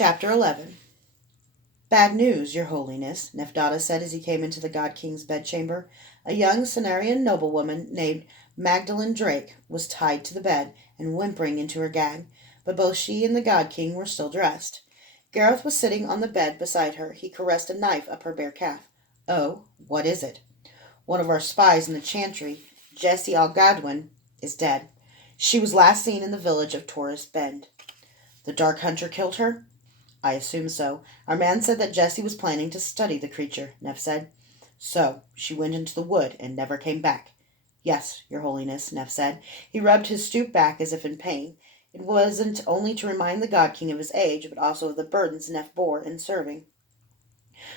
Chapter 11. Bad news, Your Holiness, Nephthada said as he came into the God King's bedchamber. A young Cenarian noblewoman named Magdalene Drake was tied to the bed and whimpering into her gag, but both she and the God King were still dressed. Gareth was sitting on the bed beside her. He caressed a knife up her bare calf. Oh, what is it? One of our spies in the chantry, Jessie Algadwin, is dead. She was last seen in the village of Taurus Bend. The Dark Hunter killed her? I assume so. Our man said that Jessie was planning to study the creature, Neff said. So, she went into the wood and never came back. Yes, Your Holiness, Neff said. He rubbed his stooped back as if in pain. It wasn't only to remind the God King of his age, but also of the burdens Neff bore in serving.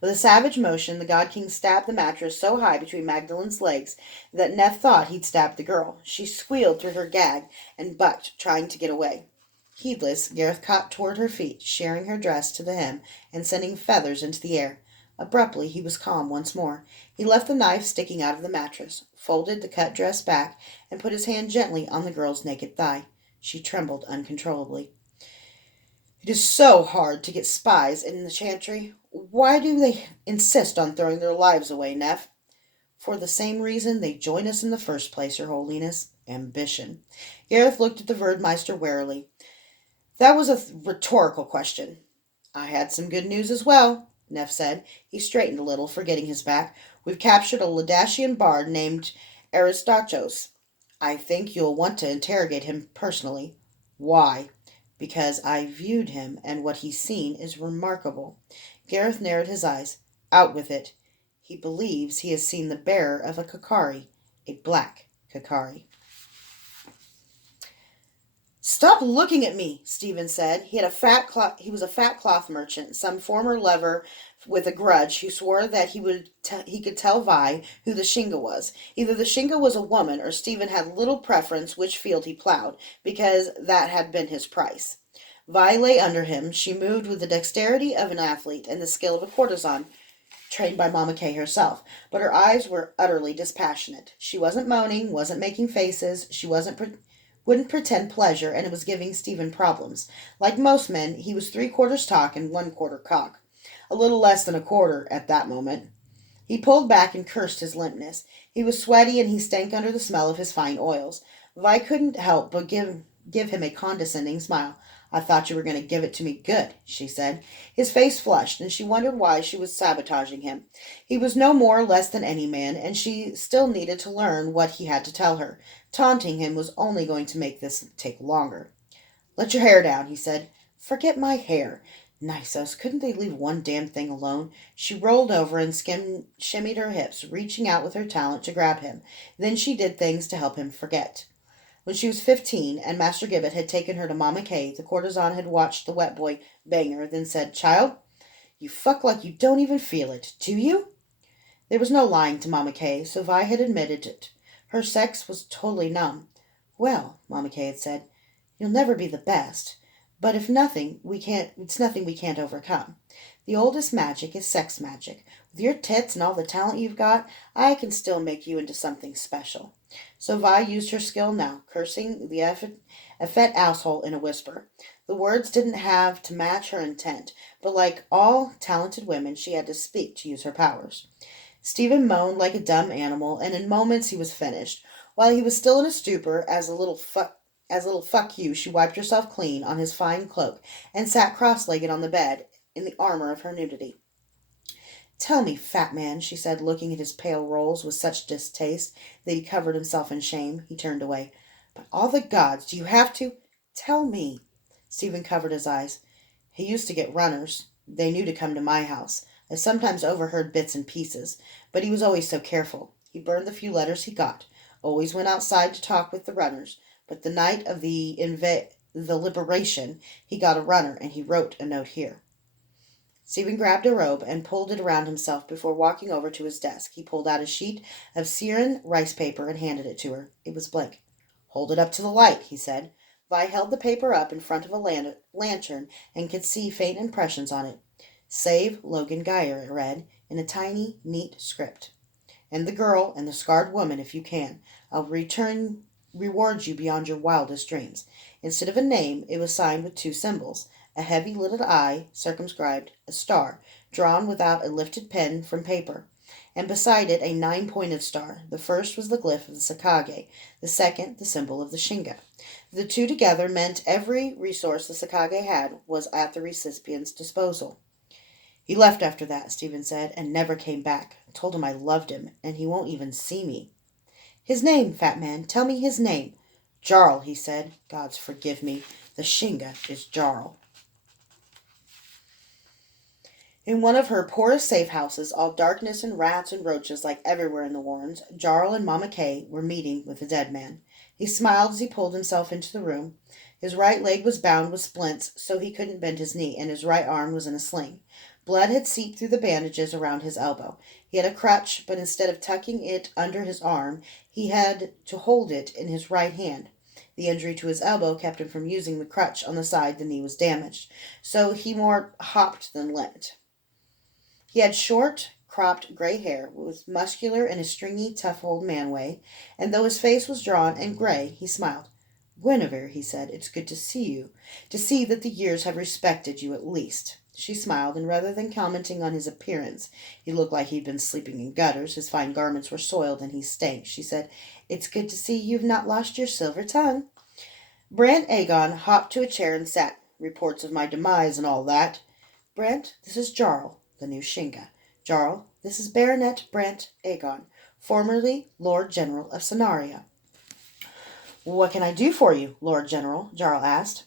With a savage motion, the God King stabbed the mattress so high between Magdalene's legs that Neff thought he'd stabbed the girl. She squealed through her gag and bucked, trying to get away. Heedless, Gareth caught toward her feet, shearing her dress to the hem and sending feathers into the air. Abruptly, he was calm once more. He left the knife sticking out of the mattress, folded the cut dress back, and put his hand gently on the girl's naked thigh. She trembled uncontrollably. It is so hard to get spies in the chantry. Why do they insist on throwing their lives away, Neff? For the same reason they join us in the first place, Your Holiness. Ambition. Gareth looked at the Verdmeister warily. That was a rhetorical question. I had some good news as well, Neff said. He straightened a little, forgetting his back. We've captured a Ladacian bard named Aristachos. I think you'll want to interrogate him personally. Why? Because I viewed him, and what he's seen is remarkable. Gareth narrowed his eyes. Out with it. He believes he has seen the bearer of a Kakari, a black Kakari. Stop looking at me, Stephen said. He was a fat cloth merchant, some former lever with a grudge, who swore that he could tell Vi who the Shinga was. Either the Shinga was a woman, or Stephen had little preference which field he plowed, because that had been his price. Vi lay under him. She moved with the dexterity of an athlete and the skill of a courtesan, trained by Mama Kay herself, but her eyes were utterly dispassionate. She wasn't moaning, wasn't making faces, she wouldn't pretend pleasure, and it was giving Stephen problems. Like most men, he was 3/4 talk and 1/4 cock. A little less than a quarter at that moment. He pulled back and cursed his limpness. He was sweaty, and he stank under the smell of his fine oils. Vi couldn't help but give him a condescending smile. I thought you were going to give it to me good, she said. His face flushed, and she wondered why she was sabotaging him. He was no more or less than any man, and she still needed to learn what he had to tell her. Taunting him was only going to make this take longer. Let your hair down, he said. Forget my hair. Nisos, couldn't they leave one damn thing alone? She rolled over and shimmied her hips, reaching out with her talent to grab him. Then she did things to help him forget. When she was 15 and Master Gibbet had taken her to Mama Kay, the courtesan had watched the wet boy bang her, then said, Child, you fuck like you don't even feel it, do you? There was no lying to Mama Kay, so Vi had admitted it. Her sex was totally numb. Well, Mama Kay had said, you'll never be the best, but it's nothing we can't overcome. The oldest magic is sex magic. With your tits and all the talent you've got, I can still make you into something special. So Vi used her skill now, cursing the effete asshole in a whisper. The words didn't have to match her intent, but like all talented women, she had to speak to use her powers. Stephen moaned like a dumb animal, and in moments he was finished. While he was still in a stupor, as a little fuck you, she wiped herself clean on his fine cloak and sat cross-legged on the bed in the armor of her nudity. Tell me, fat man, she said, looking at his pale rolls with such distaste that he covered himself in shame. He turned away. By all the gods, do you have to? Tell me. Stephen covered his eyes. He used to get runners. They knew to come to my house. I sometimes overheard bits and pieces, but he was always so careful. He burned the few letters he got, always went outside to talk with the runners, but the night of the liberation, he got a runner, and he wrote a note here. Stephen grabbed a robe and pulled it around himself before walking over to his desk. He pulled out a sheet of Syrian rice paper and handed it to her. It was blank. Hold it up to the light, he said. Vi held the paper up in front of a lantern and could see faint impressions on it. Save Logan Geyer, it read, in a tiny, neat script. And the girl and the scarred woman, if you can. I'll reward you beyond your wildest dreams. Instead of a name, it was signed with 2 symbols, a heavy-lidded eye, circumscribed, a star, drawn without a lifted pen from paper, and beside it a nine-pointed star. The first was the glyph of the Sakage, the second the symbol of the Shinga. The two together meant every resource the Sakage had was at the recipient's disposal. He left after that, Stephen said, and never came back. I told him I loved him, and he won't even see me. His name, fat man, tell me his name. Jarl, he said. Gods forgive me. The Shinga is Jarl. In one of her poorest safe houses, all darkness and rats and roaches like everywhere in the Warrens, Jarl and Mama Kay were meeting with the dead man. He smiled as he pulled himself into the room. His right leg was bound with splints, so he couldn't bend his knee, and his right arm was in a sling. Blood had seeped through the bandages around his elbow. He had a crutch, but instead of tucking it under his arm, he had to hold it in his right hand. The injury to his elbow kept him from using the crutch on the side the knee was damaged, so he more hopped than limped. He had short, cropped gray hair, was muscular in a stringy, tough old man way, and though his face was drawn and gray, he smiled. Guinevere, he said, it's good to see you, to see that the years have respected you at least. She smiled, and rather than commenting on his appearance, he looked like he'd been sleeping in gutters, his fine garments were soiled, and he stank. She said, it's good to see you've not lost your silver tongue. Brent Aegon hopped to a chair and sat. Reports of my demise and all that. Brent, this is Jarl, the new Shinga. Jarl, this is Baronet Brent Aegon, formerly Lord General of Sonaria. What can I do for you, Lord General? Jarl asked.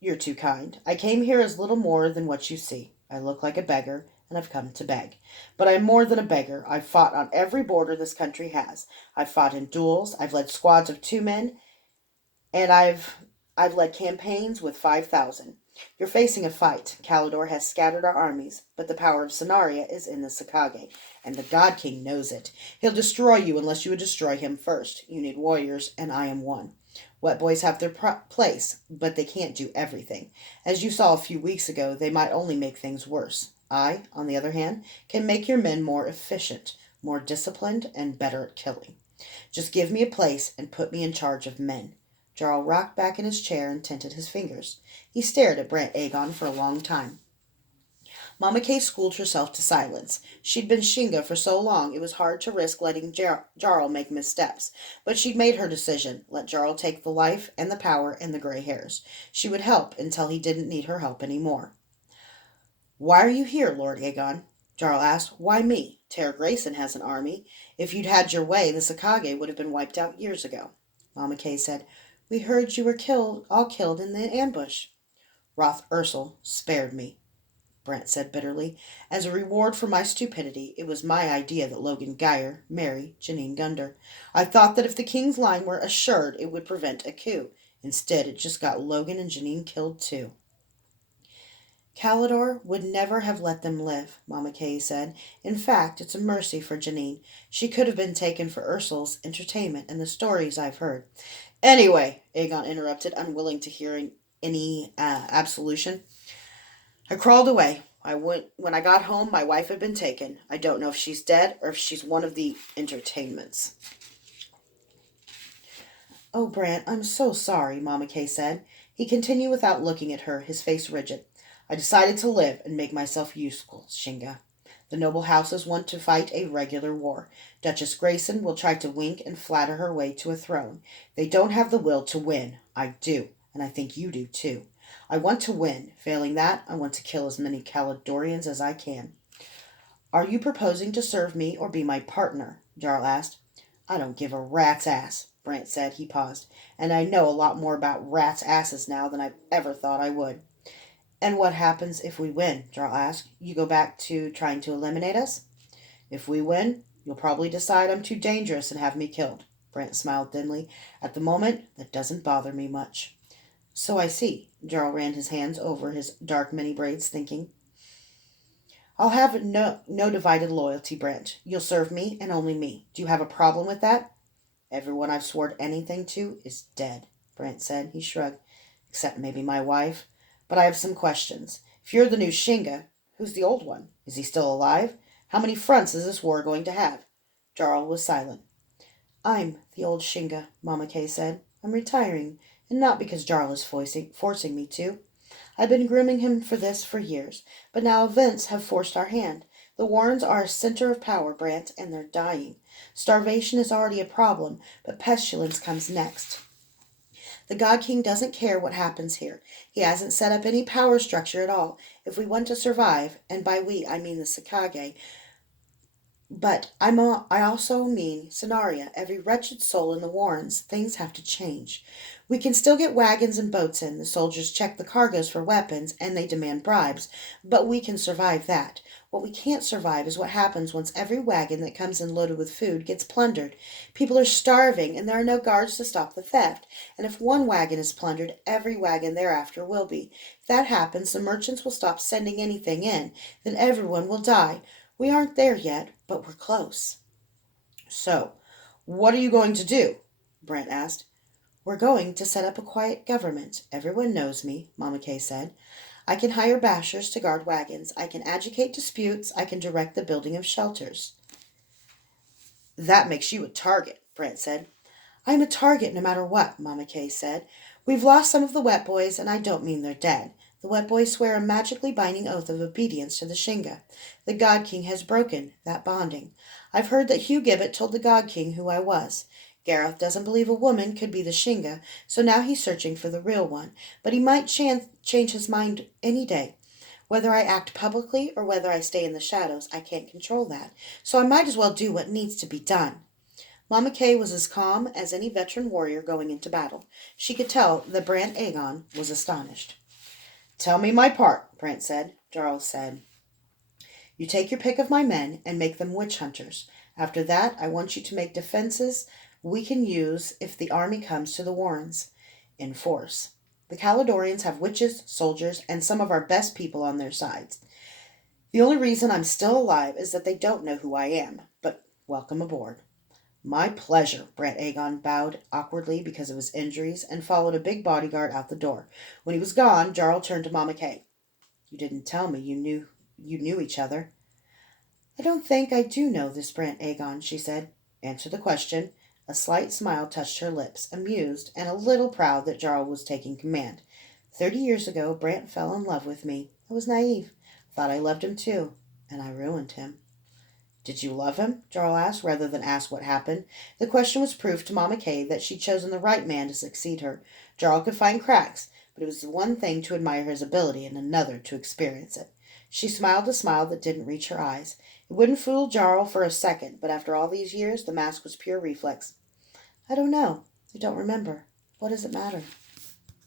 You're too kind. I came here as little more than what you see. I look like a beggar, and I've come to beg. But I'm more than a beggar. I've fought on every border this country has. I've fought in duels. I've led squads of 2 men, and I've led campaigns with 5,000. You're facing a fight. Calidor has scattered our armies, but the power of Sonaria is in the Sakage, and the God King knows it. He'll destroy you unless you would destroy him first. You need warriors, and I am one. Wet boys have their place, but they can't do everything. As you saw a few weeks ago, they might only make things worse. I, on the other hand, can make your men more efficient, more disciplined, and better at killing. Just give me a place and put me in charge of men. Jarl rocked back in his chair and tinted his fingers. He stared at Brent Aegon for a long time. Mama Kay schooled herself to silence. She'd been Shinga for so long it was hard to risk letting Jarl make missteps. But she'd made her decision. Let Jarl take the life and the power and the gray hairs. She would help until he didn't need her help any more. Why are you here, Lord Aegon? Jarl asked. Why me? Tara Grayson has an army. If you'd had your way, the Sakage would have been wiped out years ago. Mama Kay said, We heard you were all killed in the ambush. Roth Ursel spared me, Brent said bitterly. As a reward for my stupidity, it was my idea that Logan Geyer marry Janine Gunder. I thought that if the king's line were assured, it would prevent a coup. Instead, it just got Logan and Janine killed too. Calidor would never have let them live, Mama Kay said. In fact, it's a mercy for Janine. She could have been taken for Ursul's entertainment and the stories I've heard. Anyway, Aegon interrupted, unwilling to hear any absolution. I crawled away. When I got home, my wife had been taken. I don't know if she's dead or if she's one of the entertainments. Oh, Brant, I'm so sorry, Mama Kay said. He continued without looking at her, his face rigid. I decided to live and make myself useful, Shinga. The noble houses want to fight a regular war. Duchess Grayson will try to wink and flatter her way to a throne. They don't have the will to win. I do, and I think you do too. I want to win. Failing that, I want to kill as many Caledonians as I can. Are you proposing to serve me or be my partner? Jarl asked. I don't give a rat's ass, Brant said. He paused. And I know a lot more about rats' asses now than I've ever thought I would. And what happens if we win? Jarl asked. You go back to trying to eliminate us? If we win, you'll probably decide I'm too dangerous and have me killed. Brant smiled thinly. At the moment, that doesn't bother me much. So I see. Jarl ran his hands over his dark many braids, thinking. I'll have no divided loyalty, Brent. You'll serve me and only me. Do you have a problem with that? Everyone I've sworn anything to is dead, Brent said. He shrugged. Except maybe my wife. But I have some questions. If you're the new Shinga, who's the old one? Is he still alive? How many fronts is this war going to have? Jarl was silent. I'm the old Shinga, Mama Kay said. I'm retiring, and not because Jarl is forcing me to. I've been grooming him for this for years, but now events have forced our hand. The Warrens are a center of power, Brant, and they're dying. Starvation is already a problem, but pestilence comes next. The God King doesn't care what happens here. He hasn't set up any power structure at all. If we want to survive, and by we I mean the Sakage, but I also mean Sonaria, every wretched soul in the Warrens. Things have to change. We can still get wagons and boats in. The soldiers check the cargoes for weapons, and they demand bribes, but we can survive that. What we can't survive is what happens once every wagon that comes in loaded with food gets plundered. People are starving, and there are no guards to stop the theft. And if one wagon is plundered, every wagon thereafter will be. If that happens, the merchants will stop sending anything in. Then everyone will die. We aren't there yet, but we're close. So, what are you going to do? Brent asked. We're going to set up a quiet government. Everyone knows me, Mama Kay said. I can hire bashers to guard wagons. I can adjudicate disputes. I can direct the building of shelters. That makes you a target, Brent said. I'm a target no matter what, Mama Kay said. We've lost some of the wet boys, and I don't mean they're dead. The wet boys swear a magically binding oath of obedience to the Shinga. The God King has broken that bonding. I've heard that Hugh Gibbet told the God King who I was. Gareth doesn't believe a woman could be the Shinga, so now he's searching for the real one. But he might change his mind any day. Whether I act publicly or whether I stay in the shadows, I can't control that. So I might as well do what needs to be done. Mama Kay was as calm as any veteran warrior going into battle. She could tell that Brant Aegon was astonished. Tell me my part, Brant said. Jarl said, you take your pick of my men and make them witch hunters. After that, I want you to make defenses we can use if the army comes to the Warrens in force. The Caledonians have witches, soldiers, and some of our best people on their sides. The only reason I'm still alive is that they don't know who I am. But welcome aboard. My pleasure, Brent Aegon bowed awkwardly because of his injuries and followed a big bodyguard out the door. When he was gone, Jarl turned to Mama Kay. You didn't tell me you knew each other. I don't think I do know this Brent Aegon, she said. Answer the question. A slight smile touched her lips, amused and a little proud that Jarl was taking command. 30 years ago, Brant fell in love with me. I was naive. Thought I loved him too, and I ruined him. Did you love him? Jarl asked, rather than ask what happened. The question was proof to Mama Kay that she'd chosen the right man to succeed her. Jarl could find cracks, but it was one thing to admire his ability and another to experience it. She smiled a smile that didn't reach her eyes. It wouldn't fool Jarl for a second, but after all these years, the mask was pure reflex. I don't know. I don't remember. What does it matter?